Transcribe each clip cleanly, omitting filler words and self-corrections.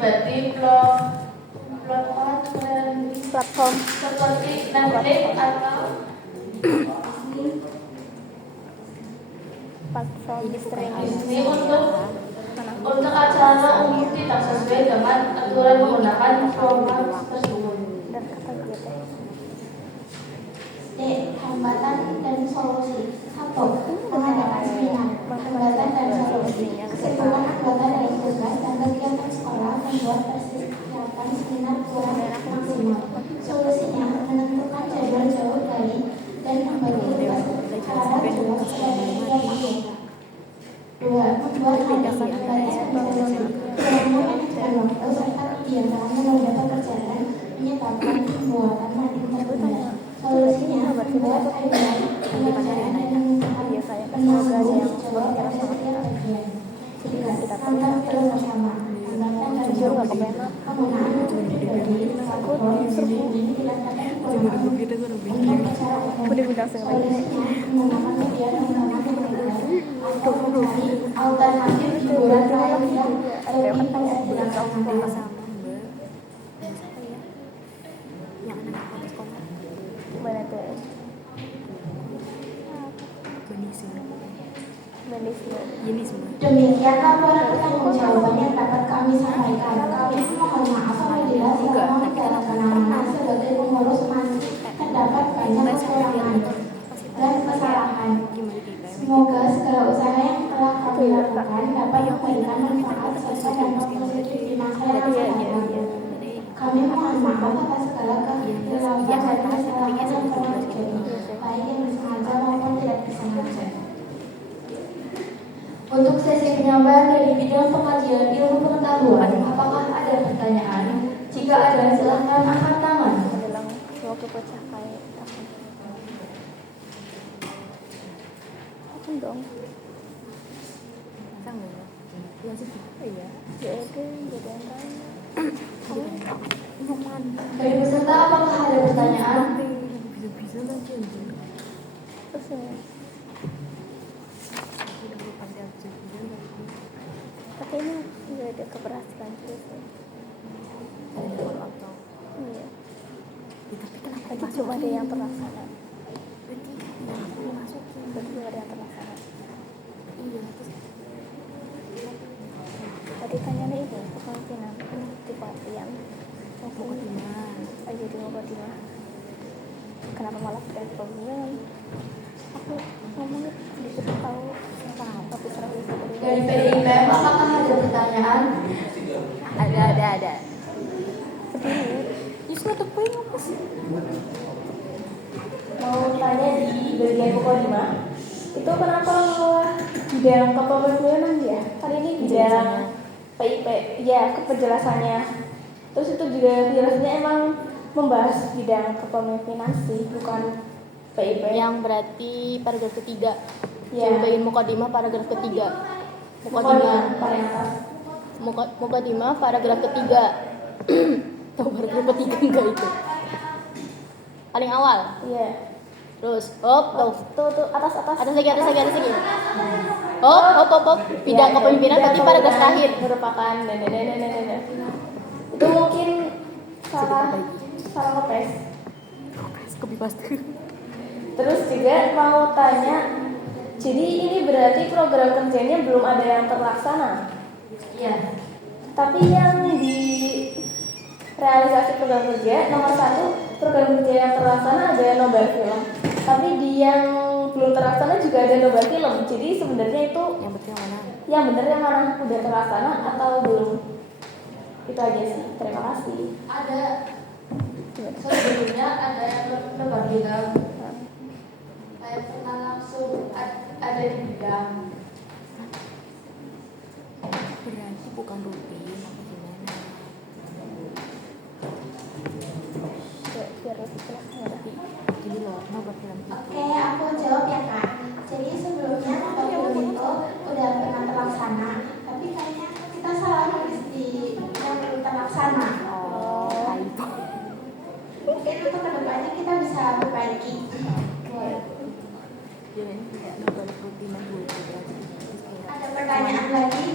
berarti platform seperti Netflix atau platform streaming. ini untuk acara umum tidak sesuai dengan aturan menggunakan format tersebut. Dan kata gue teh D. Hambatan dan solusi. 1. Mengadakan seminar. Hambatan dan solusi. Kesimpulan anggota dalam tugas dan kegiatan sekolah membuat persiapan seminar kurang maksimal. Solusinya menentukan jadwal jauh dari dan membagi tugas secara jelas dari setiap anggota. 2. Membuat hambatan dan solusi. Kerumunan dan waktu serta kegiatan menunda pekerjaan menyebabkan pembuatan makin tertunda. Solusinya membuat idean pengerjaan dan menentukan penanggung jawab pada setiap bagian. 3. Tanpa bersama. Hambatan dan solusi. Penggunaan mobil pribadi satu ini dilakukan penggunaan untuk acara umum. Solusinya menggunakan media menggunakan teknologi atau mencari alternatif hiburan lain yang lebih mudah dilaksanakan. mana tuh? Demikian laporan pertanggungjawaban yang dapat kami sampaikan. Kami mohon maaf apabila selama menjalankan sebagai pengurus masih terdapat banyak kekurangan dan kesalahan. Semoga segala usaha yang telah kami lakukan dapat memberikan manfaat serta dampak positif di masa yang akan datang. Kami mohon maaf atas segala kekhilafan dan kesalahan yang pernah terjadi, baik yang disengaja maupun tidak disengaja. Untuk sesi penyampaian dari bidang pengkajian ilmu pengetahuan, apakah ada pertanyaan? Jika ada, silakan angkat tangan. Bilang waktu pecah kayak apa? Apa dong? Iya. Ya itu jadi yang tanya. Dari peserta, apakah ada pertanyaan? Terus ya. Tapi ini nggak ada keberhasilan terus ya. Iya. Tapi cuma ada yang terlaksana. Berarti cuma ada yang terlaksana. Tadi tanyanya itu kepemimpinan di pelatihan. Aja di Mukodimah. Kenapa malah dari pemilihan? Aku ngomongnya disuruh tahu tapi serang Dari PIPM, apakah ada pertanyaan? ada. Begini, justru tuh poin apa sih? Mau tanya di bagian Mukodimah, itu kenapa bidang kepemimpinan ya? Kan ini bidang PIP, ya penjelasannya. Terus itu juga penjelasannya emang membahas bidang kepemimpinan sih, bukan PIP. Yang berarti paragraf ketiga. Ya. Bagian Mukodimah paragraf ketiga. Mukodimah paling atas. Mukodimah paragraf ketiga. Tahu paragraf ketiga enggak itu? Paling awal. Iya. Terus, hop. Tuh atas. Atas lagi. Hop. Bidang kepemimpinan berarti paragraf terakhir. Merupakan itu mungkin salah ngepes. Terus juga mau tanya, jadi ini berarti program kerjanya belum ada yang terlaksana? Iya. Tapi yang di realisasi program kerja nomor 1 program kerja yang terlaksana ada nobar film. Tapi di yang belum terlaksana juga ada nobar film. Jadi sebenarnya itu Yang betul yang mana? yang benar yang mana? Udah terlaksana atau belum? Itu aja sih. Terima kasih. Ada. Sebelumnya ada yang berbagi dalam. Saya pernah langsung ada di bidang. Berarti bukan rutin apa gimana? Biar lebih jelas ngerti. Jadi loh, nobar film itu. Oke, aku jawab ya Kak. Jadi sebelumnya nobar film itu udah pernah terlaksana, tapi kayaknya kita salah nulis di yang belum terlaksana. Typo. Mungkin untuk kedepannya kita bisa perbaiki. Jadi tidak nobar rutinan dulu berarti. Ada pertanyaan lagi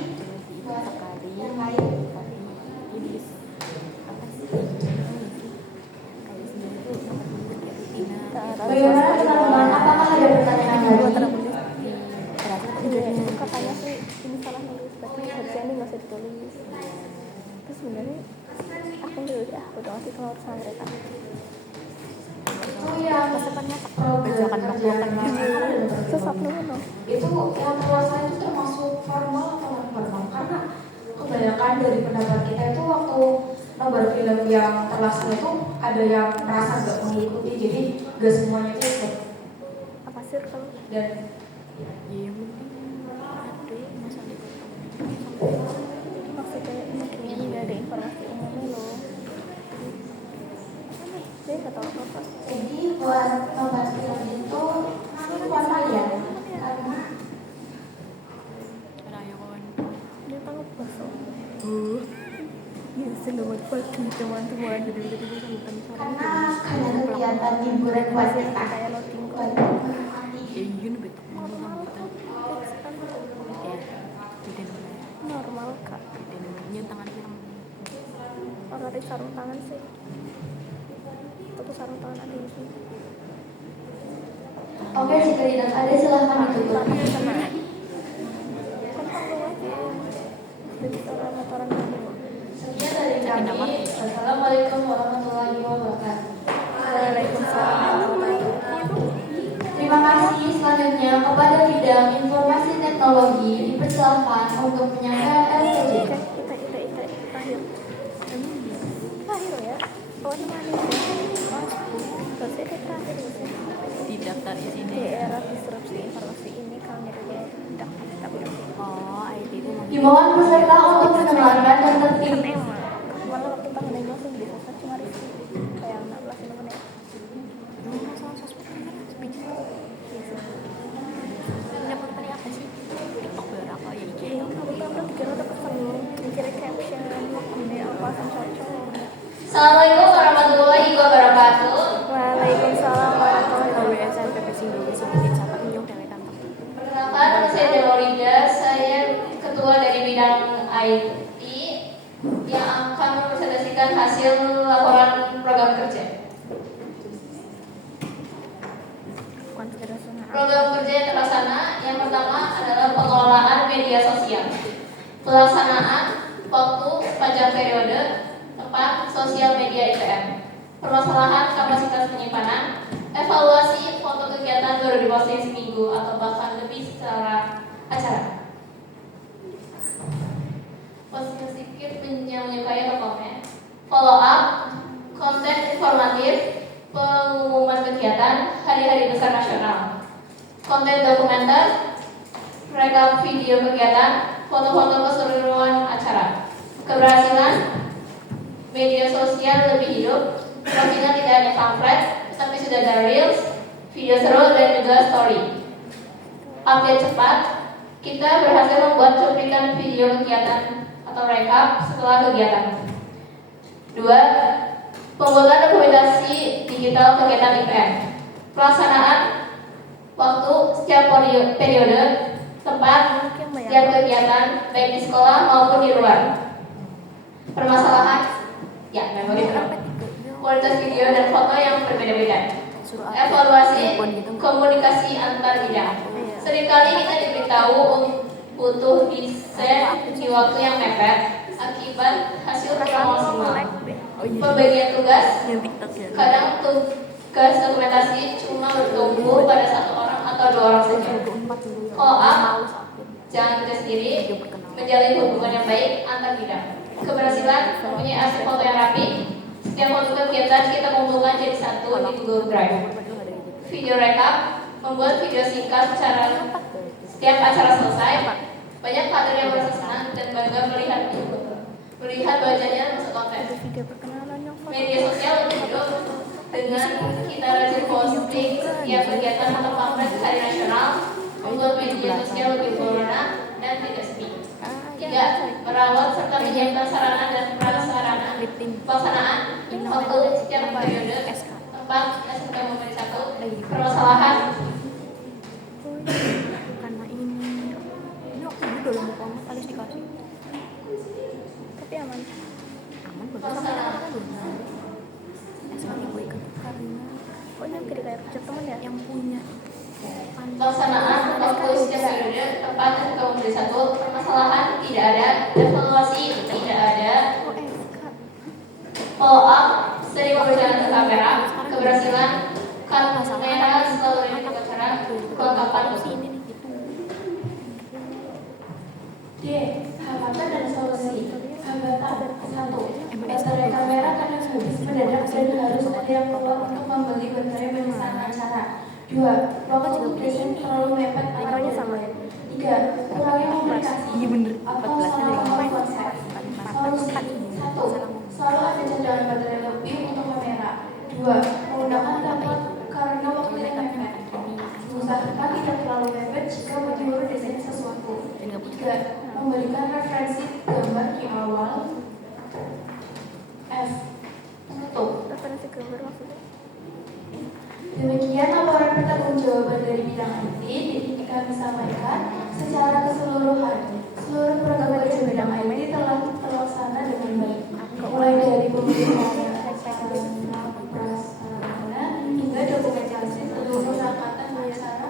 buat Sekali. yang lain? Jadi Bagaimana teman-teman? Apakah ada pertanyaan Gua lagi? tertulis di berarti Iya, katanya sih ini salah nulis, berarti harusnya ini nggak usah ditulis. Terus sebenarnya aku nulis udah ngasih sama urusan mereka. Itu yang bajakan kerjaan Sesat dulu no. itu yang terasa itu termasuk formal atau non formal? Karena kebanyakan dari pendapat kita itu waktu nobar film yang terlaksana itu ada yang merasa nggak mengikuti, jadi nggak semuanya itu ikut. Apa sih kalau Dan ya yang penting ada masalah itu maksudnya ini nggak ada informasi umumnya loh. Dia nggak tahu apa. Jadi buat nobar film itu formal ya, karena rayon Dia tahu bakso. ya selamat pagi teman-teman jadi tiba-tiba sambutan karena ada kegiatan hiburan buat kita Kayak loading buat call. menikmati. iya nih betul sambutan ya beda namanya Normal kak. beda namanya tangan film Orang ada sarung tangan sih. Itu sarung tangan ada di sini. oke, jika tidak ada silahkan ditutup. Kan lu aja. Jadi orang motoran kamu. Sekian dari kami. Assalamualaikum warahmatullahi wabarakatuh. Waalaikumsalam. Terima kasih. Selanjutnya kepada bidang informasi teknologi dipersilakan untuk menyampaikan LPG. Terakhir. Terakhir ya. Oh ini mana ya? Terus itu terakhir sih. di daftar di sini Di era disrupsi informasi ini kami tidak tapi oh IT itu mau Dimohon peserta untuk mendengarkan dan tertib. emang kemarin waktu tahun ini langsung di sosmed cuma Rizky kayak 16 menit. lu masalah sosmed kan speech punya company apa sih TikTok berapa ya IG Aku tuh udah dikira udah pesen dikira caption ini apa sama cocok. Assalamualaikum warahmatullahi wabarakatuh. Waalaikumsalam warahmatullahi kalau wabarakatuh. SMP pasti dulu sebutin siapa nih yang dewe tante Perkenalkan, saya Demorida. Saya ketua dari bidang IT yang akan mempresentasikan hasil laporan program kerja. Bukan sekedar sunah. Program kerja yang terlaksana yang pertama adalah pengelolaan media sosial, pelaksanaan waktu sepanjang periode, tempat sosial media IPM, permasalahan kapasitas penyimpanan, evaluasi foto kegiatan baru diposting seminggu atau bahkan lebih secara acara. Posting sedikit yang menyukai atau komen, follow up, konten informatif, pengumuman kegiatan hari-hari besar nasional, konten dokumenter, rekam video kegiatan, foto-foto keseluruhan acara, keberhasilan, media sosial lebih hidup, profilnya tidak hanya pamflet, tapi sudah ada reels, video seru dan juga story. Update cepat, kita berhasil membuat cuplikan video kegiatan atau rekap setelah kegiatan. 2. Pembuatan dokumentasi digital kegiatan IPM. Pelaksanaan waktu setiap periode, tempat, setiap kegiatan baik di sekolah maupun di luar. Permasalahan, ya memori berapa? Kualitas video dan foto yang berbeda-beda. Evaluasi komunikasi antar bidang. Seringkali kita diberitahu butuh desain di waktu yang mepet akibat hasil kurang maksimal. Pembagian tugas, yang TikTok ya kadang tugas dokumentasi cuma bertumbuh pada satu orang atau 2 orang saja. Follow up, jangan kerja sendiri, menjalin hubungan yang baik antar bidang. Keberhasilan mempunyai arsip foto yang rapi. Setiap foto kegiatan kita kumpulkan jadi satu di Google Drive. Video rekap, membuat video singkat secara setiap acara selesai. Banyak kader yang merasa senang dan bangga melihat bacanya masuk konten. Video perkenalan yang Media sosial lebih hidup dengan kita rajin posting setiap kegiatan atau pamflet hari nasional, membuat media sosial lebih berwarna dan tidak sepi. 3. Merawat serta menyiapkan sarana dan prasarana pelaksanaan waktu setiap periode, tempat, SMK Mumpuni 1. Permasalahan karena ini waktu itu udah mau kamu kali dikasih tapi aman. aman bagus sama kan belum ada SMA gue ikut karena Oh ini jadi kayak project teman ya yang punya Pelaksanaan waktu setiap periode tepat dan memberi satu permasalahan tidak ada, evaluasi tidak ada, oh SK follow up sering berjalan ke kamera, keberhasilan kamera selalu ada di acara, kelengkapan ini nih gitu. D. Hambatan dan solusi. Hambatan 1. Baterai kamera kadang habis mendadak dan harus ada yang keluar untuk membeli baterai memesan acara. 2. Waktu dosen terlalu mepet atau sama ya 3. Kurangnya komunikasi Iya bener. atau salah paham konsep. Solusi 1. Selalu ada cadangan baterai lebih untuk kamera. 2. Menggunakan laptop karena waktunya mepet. Usahakan tidak terlalu mepet jika menyeluruh desain sesuatu. 3. Memberikan referensi gambar di awal. F. Tutup. referensi gambar maksudnya Demikian laporan pertanggungjawaban dari bidang IT kami sampaikan secara keseluruhan. Seluruh program kerja bidang IT telah terlaksana dengan baik, mulai dari pemberian sarana prasarana hingga dokumentasi seluruh rangkaian acara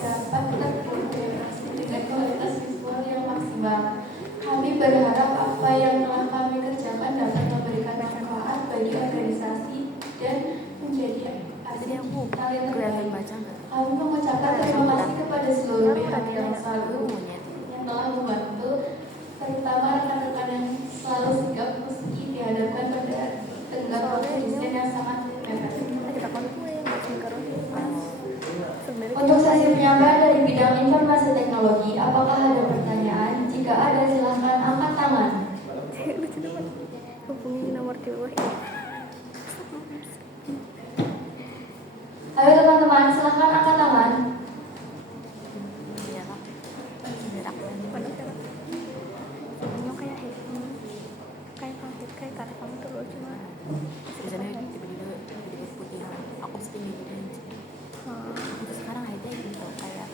dapat terdokumentasi dengan kualitas visual yang maksimal. Kami berharap apa yang telah kami kerjakan dapat memberikan manfaat bagi organisasi dan menjadi Jadi aku kalian kelihatan terbaik. baca nggak? Kami mengucapkan terima kasih kepada seluruh pihak yang selalu Monyet. yang telah membantu, terutama rekan-rekan yang selalu sigap meski dihadapkan pada tenggat waktu desain yang sangat mepet. kita konflik macam karo sebenarnya Untuk sesi penyampaian dari bidang informasi teknologi, apakah ada pertanyaan? Jika ada, silahkan angkat tangan. lucu banget hubungi nomor di bawah ini Ayo teman-teman, silahkan angkat tangan. Iya lah. Berak. mana cara sebenarnya kayak happy kayak pangkit kayak kata kamu tuh lucu banget Biasanya tiba-tiba putihan. Aku sering gitu aja. Terus sekarang aja gitu kayak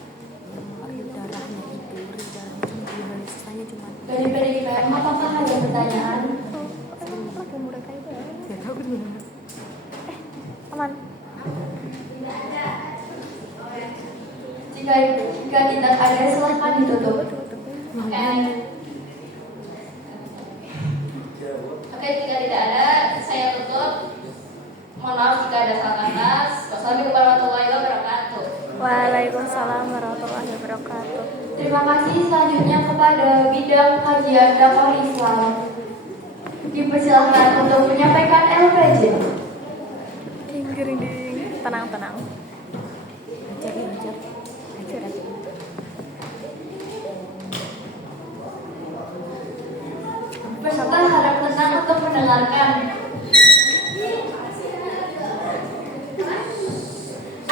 riuh darahnya itu, riuh darahnya cuma 2 hari, sisanya cuma Dari PDIPM, apakah ada pertanyaan? emang lagi muda kayak itu ya gak tahu gimana. aman Jika tidak ada, silahkan ditutup. Oke, jika tidak ada, saya tutup. Mohon maaf jika ada salah kata. Wassalamualaikum warahmatullahi wabarakatuh. Waalaikumsalam warahmatullahi wabarakatuh Terima kasih selanjutnya kepada bidang kajian dakwah Islam. Dipersilahkan untuk menyampaikan LPJ. ding ding ding tenang tenang Ajar. Peserta harap tenang untuk mendengarkan.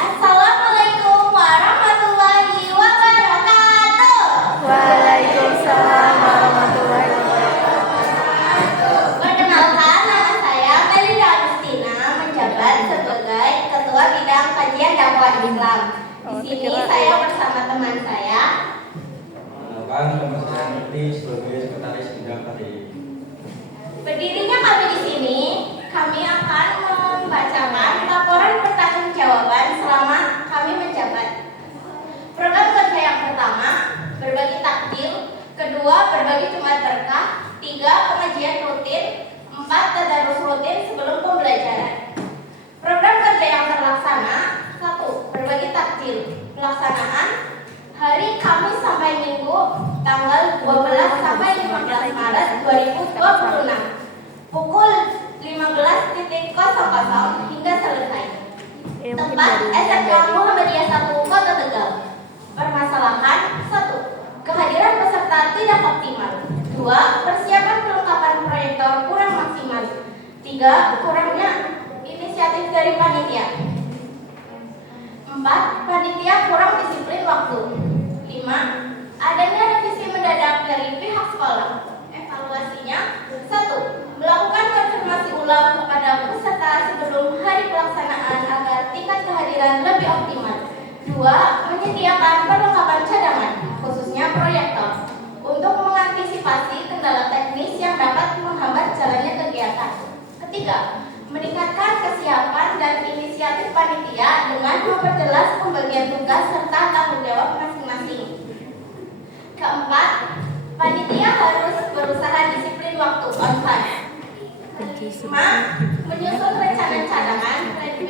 Assalamualaikum warahmatullahi wabarakatuh. Waalaikumsalam warahmatullahi wabarakatuh Perkenalkan, nama saya Melinda Agustina, menjabat sebagai Ketua Bidang Kajian Dakwah Islam. Di sini saya bersama teman saya. Perkenalkan, nama saya Ngerti sebagai sekretaris bidang KDI. Berdirinya kami di sini, kami akan membacakan laporan pertanggungjawaban selama kami menjabat. Program kerja yang pertama, berbagi takjil. Kedua, berbagi Jumat berkah. 3, pengajian rutin. 4, tadarus rutin sebelum pembelajaran. Program kerja yang terlaksana. 1, berbagi takjil. Pelaksanaan hari Kamis sampai Minggu tanggal 12 sampai 15 Maret 2026 pukul 15.00 hingga selesai. Tempat SMK Muhammadiyah 1 Kota Tegal. Permasalahan 1. Kehadiran peserta tidak optimal. 2. Persiapan kelengkapan proyektor kurang maksimal. 3. Kurangnya inisiatif dari panitia. 4. Panitia kurang disiplin waktu. 5. Adanya revisi mendadak dari pihak sekolah. Evaluasinya 1. Melakukan konfirmasi ulang kepada peserta sebelum hari pelaksanaan agar tingkat kehadiran lebih optimal. 2. Menyediakan perlengkapan cadangan, khususnya proyektor, untuk mengantisipasi kendala teknis yang dapat menghambat jalannya kegiatan. Ketiga, meningkatkan kesiapan dan inisiatif panitia dengan memperjelas pembagian tugas serta tanggung jawab masing-masing. Keempat, panitia harus berusaha disiplin waktu on time. 5. Menyusun rencana cadangan plan B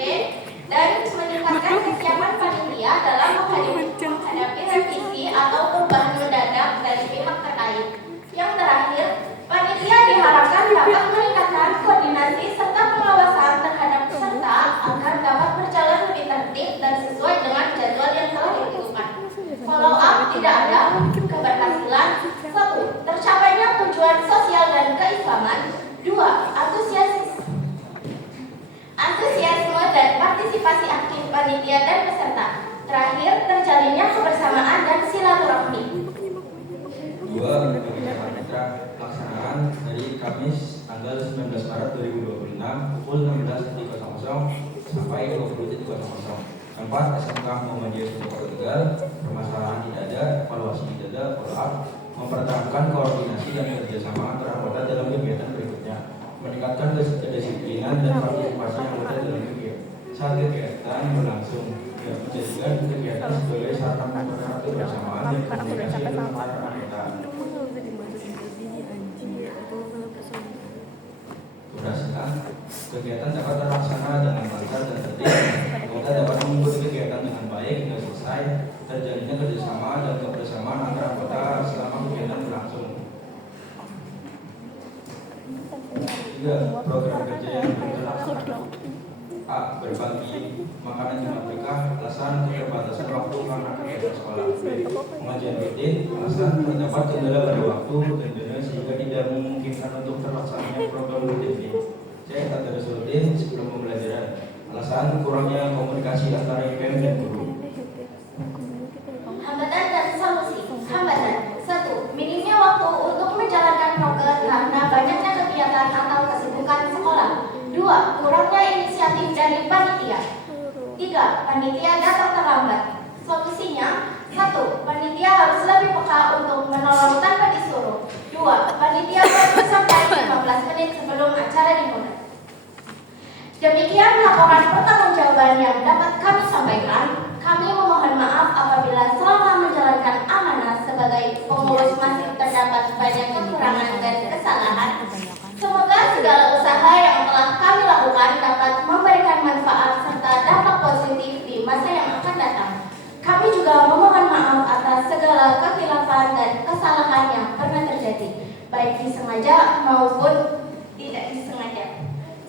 dan meningkatkan kesiapan panitia dalam menghadapi revisi atau perubahan mendadak dari pihak terkait. Yang terakhir, panitia diharapkan dapat meningkatkan koordinasi serta pengawasan terhadap peserta agar dapat berjalan lebih tertib dan sesuai dengan jadwal yang telah ditentukan. Follow up tidak ada keberhasilan. 1. Tercapainya tujuan sosial dan keislaman. 2. Antusiasme dan partisipasi aktif panitia dan peserta. Terakhir, terjalinnya kebersamaan dan silaturahmi. 2. Kebijakan mitra pelaksanaan dari Kamis tanggal 19 Maret 2026 pukul 16.00 sampai 20.00. 4. SMK Muhammadiyah Kota Tegal, permasalahan tidak ada, evaluasi tidak ada, follow up, mempertahankan koordinasi dan kerjasama antara anggota dalam kegiatan berikutnya, meningkatkan kedisiplinan dan partisipasi anggota dalam kegiatan saat kegiatan berlangsung, dan menjadikan kegiatan sebagai sarana mempererat kebersamaan dan komunikasi antar anggota. Durasinya, kegiatan dapat terlaksana dengan lancar dan tertib. Anggota dapat mengikuti kegiatan dengan baik hingga selesai. Terjalinnya kerjasama dan kebersamaan antara anggota selama kegiatan berlangsung. 3. Program kerja yang terlaksana. A. Berbagi makanan di MPK, alasan keterbatasan waktu karena kegiatan sekolah. B. Pengajian rutin, alasan terdapat kendala pada waktu dan dana sehingga tidak memungkinkan untuk terlaksananya program rutin ini. C. Tadarus rutin sebelum pembelajaran, alasan kurangnya komunikasi antara IPM dan guru. Hambatan dan solusi. Hambatan. 1. Minimnya waktu untuk menjalankan program karena banyaknya kegiatan atau kesibukan sekolah. 2. Kurangnya inisiatif dari panitia. 3. Panitia datang terlambat. Solusinya, 1. Panitia harus lebih peka untuk menolong tanpa disuruh. 2. Panitia harus sampai 15 menit sebelum acara dimulai. Demikian laporan pertanggungjawaban yang dapat kami sampaikan. Kami memohon maaf apabila selama menjalankan amanah sebagai pengurus masih terdapat banyak kekurangan dan kesalahan. Semoga segala usaha yang telah kami lakukan dapat memberikan manfaat serta dampak positif di masa yang akan datang. Kami juga memohon maaf atas segala kekhilafan dan kesalahan yang pernah terjadi, baik disengaja maupun tidak disengaja.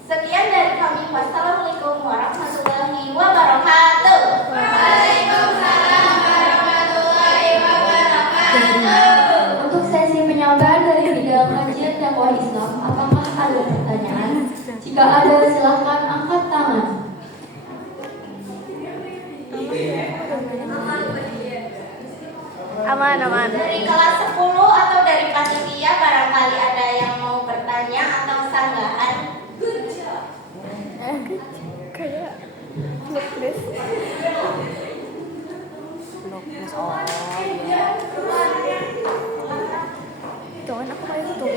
Sekian dari kami. Wassalamualaikum warahmatullahi wabarakatuh. Waalaikumsalam warahmatullahi wabarakatuh. Untuk sesi penyampaian dari bidang kajian dakwah Islam, apakah ada pertanyaan? Jika ada, silahkan angkat tangan. Aman. Dari kelas 10 atau dari panitia barangkali ada